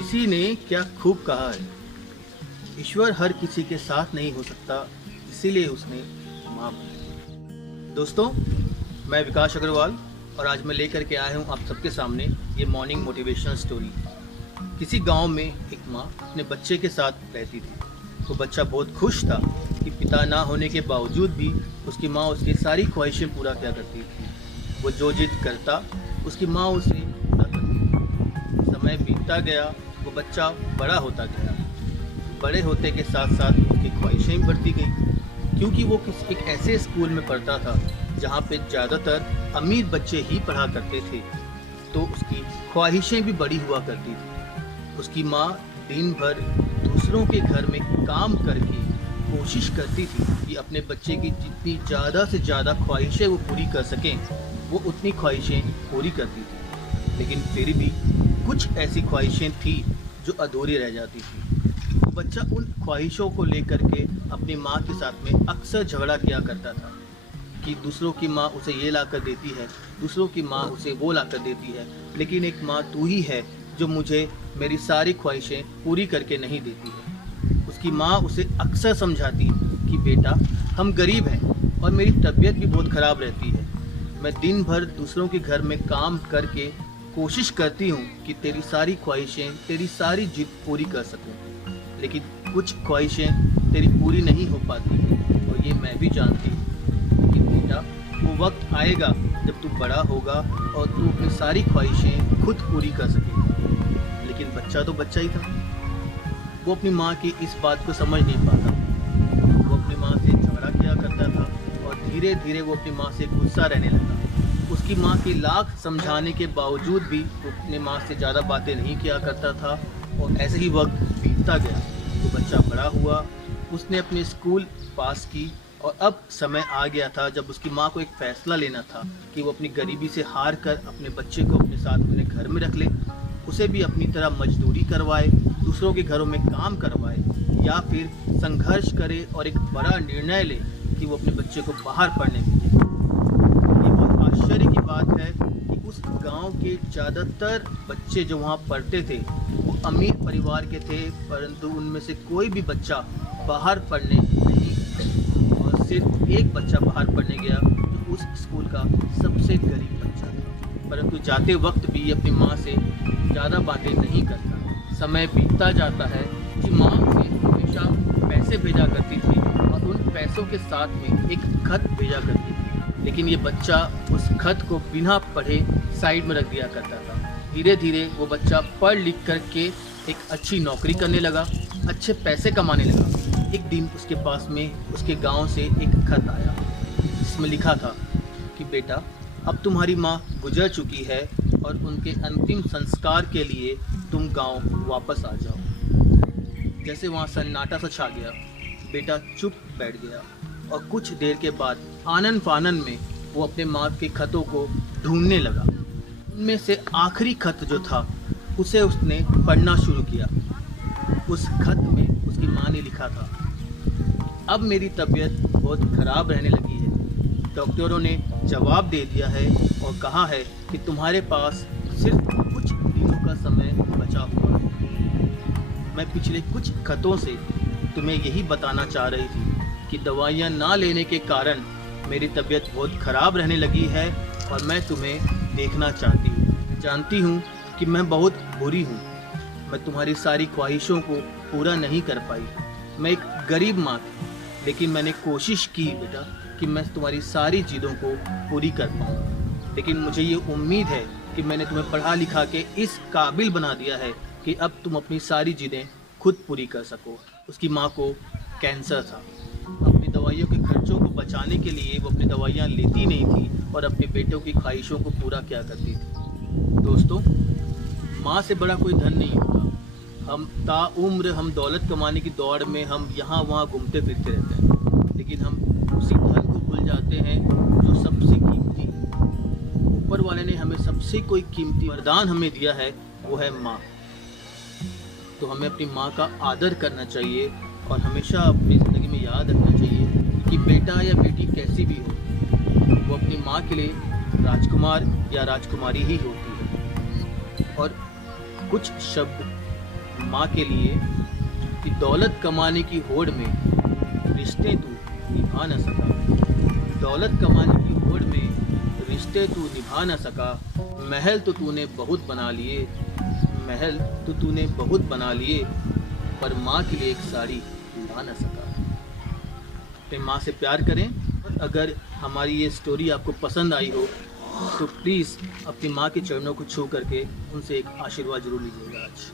किसी ने क्या खूब कहा है, ईश्वर हर किसी के साथ नहीं हो सकता, इसीलिए उसने माँ बनाई। दोस्तों, मैं विकास अग्रवाल और आज मैं लेकर के आया हूँ आप सबके सामने ये मॉर्निंग मोटिवेशनल स्टोरी। किसी गांव में एक माँ अपने बच्चे के साथ रहती थी। वो बच्चा बहुत खुश था कि पिता ना होने के बावजूद भी उसकी माँ उसकी सारी ख्वाहिशें पूरा किया करती थी। वो जो जिद करता उसकी माँ उसे पूरा करती थी। समय बीतता गया, वो बच्चा बड़ा होता गया। बड़े होते के साथ साथ उसकी ख्वाहिशें भी बढ़ती गई, क्योंकि वो एक ऐसे स्कूल में पढ़ता था जहाँ पे ज़्यादातर अमीर बच्चे ही पढ़ा करते थे, तो उसकी ख्वाहिशें भी बड़ी हुआ करती थी। उसकी माँ दिन भर दूसरों के घर में काम करके कोशिश करती थी कि अपने बच्चे की जितनी ज़्यादा से ज़्यादा ख्वाहिशें वो पूरी कर सकें, वो उतनी ख्वाहिशें पूरी करती थी। लेकिन फिर भी कुछ ऐसी ख्वाहिशें थी जो अधूरी रह जाती थी। वो बच्चा उन ख्वाहिशों को लेकर के अपनी माँ के साथ में अक्सर झगड़ा किया करता था कि दूसरों की माँ उसे ये ला कर देती है, दूसरों की माँ उसे वो ला कर देती है, लेकिन एक माँ तू ही है जो मुझे मेरी सारी ख्वाहिशें पूरी करके नहीं देती है। उसकी माँ उसे अक्सर समझाती कि बेटा, हम गरीब हैं और मेरी तबीयत भी बहुत ख़राब रहती है। मैं दिन भर दूसरों के घर में काम करके कोशिश करती हूँ कि तेरी सारी ख्वाहिशें, तेरी सारी जिद पूरी कर सकूँ, लेकिन कुछ ख्वाहिशें तेरी पूरी नहीं हो पाती हैं। और ये मैं भी जानती हूँ कि बेटा, वो वक्त आएगा जब तू बड़ा होगा और तू अपनी सारी ख्वाहिशें खुद पूरी कर सकेगा। लेकिन बच्चा तो बच्चा ही था, वो अपनी माँ की इस बात को समझ नहीं पाता। वो अपनी माँ से झगड़ा किया करता था और धीरे धीरे वो अपनी माँ से गुस्सा रहने लगा। उसकी माँ की लाख समझाने के बावजूद भी वो अपनी माँ से ज़्यादा बातें नहीं किया करता था और ऐसे ही वक्त बीतता गया। वो बच्चा बड़ा हुआ, उसने अपने स्कूल पास की और अब समय आ गया था जब उसकी माँ को एक फ़ैसला लेना था कि वो अपनी गरीबी से हार कर अपने बच्चे को अपने साथ अपने घर में रख ले, उसे भी अपनी तरह मजदूरी करवाए, दूसरों के घरों में काम करवाए, या फिर संघर्ष करे और एक बड़ा निर्णय ले कि वो अपने बच्चे को बाहर पढ़ने भेजे। ये बहुत आश्चर्य की बात है कि उस गांव के ज़्यादातर बच्चे जो वहाँ पढ़ते थे वो अमीर परिवार के थे, परंतु उनमें से कोई भी बच्चा बाहर पढ़ने नहीं गया और सिर्फ एक बच्चा बाहर पढ़ने गया जो उस स्कूल का सबसे गरीब बच्चा था। परंतु जाते वक्त भी अपनी माँ से ज़्यादा बातें नहीं करता। समय बीतता जाता है कि माँ उसे हमेशा पैसे भेजा करती थी और उन पैसों के साथ में एक खत भेजा करती थी, लेकिन ये बच्चा उस खत को बिना पढ़े साइड में रख दिया करता था। धीरे धीरे वो बच्चा पढ़ लिख करके एक अच्छी नौकरी करने लगा, अच्छे पैसे कमाने लगा। एक दिन उसके पास में उसके गांव से एक खत आया जिसमें लिखा था कि बेटा, अब तुम्हारी माँ गुजर चुकी है और उनके अंतिम संस्कार के लिए तुम गांव वापस आ जाओ। जैसे वहाँ सन्नाटा सा छा गया। बेटा चुप बैठ गया और कुछ देर के बाद आनन फानन में वो अपने माँ के खतों को ढूंढने लगा। उनमें से आखिरी खत जो था उसे उसने पढ़ना शुरू किया। उस खत में उसकी माँ ने लिखा था, अब मेरी तबीयत बहुत ख़राब रहने लगी है। डॉक्टरों ने जवाब दे दिया है और कहा है कि तुम्हारे पास सिर्फ कुछ दिनों का समय बचा हुआ है। मैं पिछले कुछ खतों से तुम्हें यही बताना चाह रही थी कि दवाइयाँ ना लेने के कारण मेरी तबीयत बहुत ख़राब रहने लगी है और मैं तुम्हें देखना चाहती हूँ। जानती हूँ कि मैं बहुत बुरी हूँ। मैं तुम्हारी सारी ख्वाहिशों को पूरा नहीं कर पाई। मैं एक गरीब माँ थी, लेकिन मैंने कोशिश की बेटा कि मैं तुम्हारी सारी जिदों को पूरी कर पाऊँ। लेकिन मुझे ये उम्मीद है कि मैंने तुम्हें पढ़ा लिखा के इस काबिल बना दिया है कि अब तुम अपनी सारी जिदें खुद पूरी कर सको। उसकी माँ को कैंसर था। अपनी दवाइयों के खर्चों को बचाने के लिए वो अपनी दवाइयाँ लेती नहीं थी और अपने बेटों की ख्वाहिशों को पूरा किया करती थी। दोस्तों, माँ से बड़ा कोई धन नहीं होता। हम ताउम्र हम दौलत कमाने की दौड़ में हम यहाँ वहाँ घूमते फिरते रहते हैं, लेकिन हम उसी धन को भूल जाते हैं जो सबसे कीमती है। ऊपर वाले ने हमें सबसे कोई कीमती वरदान हमें दिया है, वो है माँ। तो हमें अपनी माँ का आदर करना चाहिए और हमेशा अपनी ज़िंदगी में याद रखना चाहिए कि बेटा या बेटी कैसी भी हो, वो अपनी माँ के लिए राजकुमार या राजकुमारी ही होती है। और कुछ शब्द माँ के लिए कि दौलत कमाने की होड़ में रिश्ते तू निभा न सका। दौलत कमाने की होड़ में रिश्ते तू निभा न सका। महल तो तूने बहुत बना लिए, महल तो तूने बहुत बना लिए, पर माँ के लिए एक साड़ी ला न सका। अपने माँ से प्यार करें। और अगर हमारी ये स्टोरी आपको पसंद आई हो तो प्लीज़ अपनी माँ के चरणों को छू करके उनसे एक आशीर्वाद जरूर लीजिएगा आज।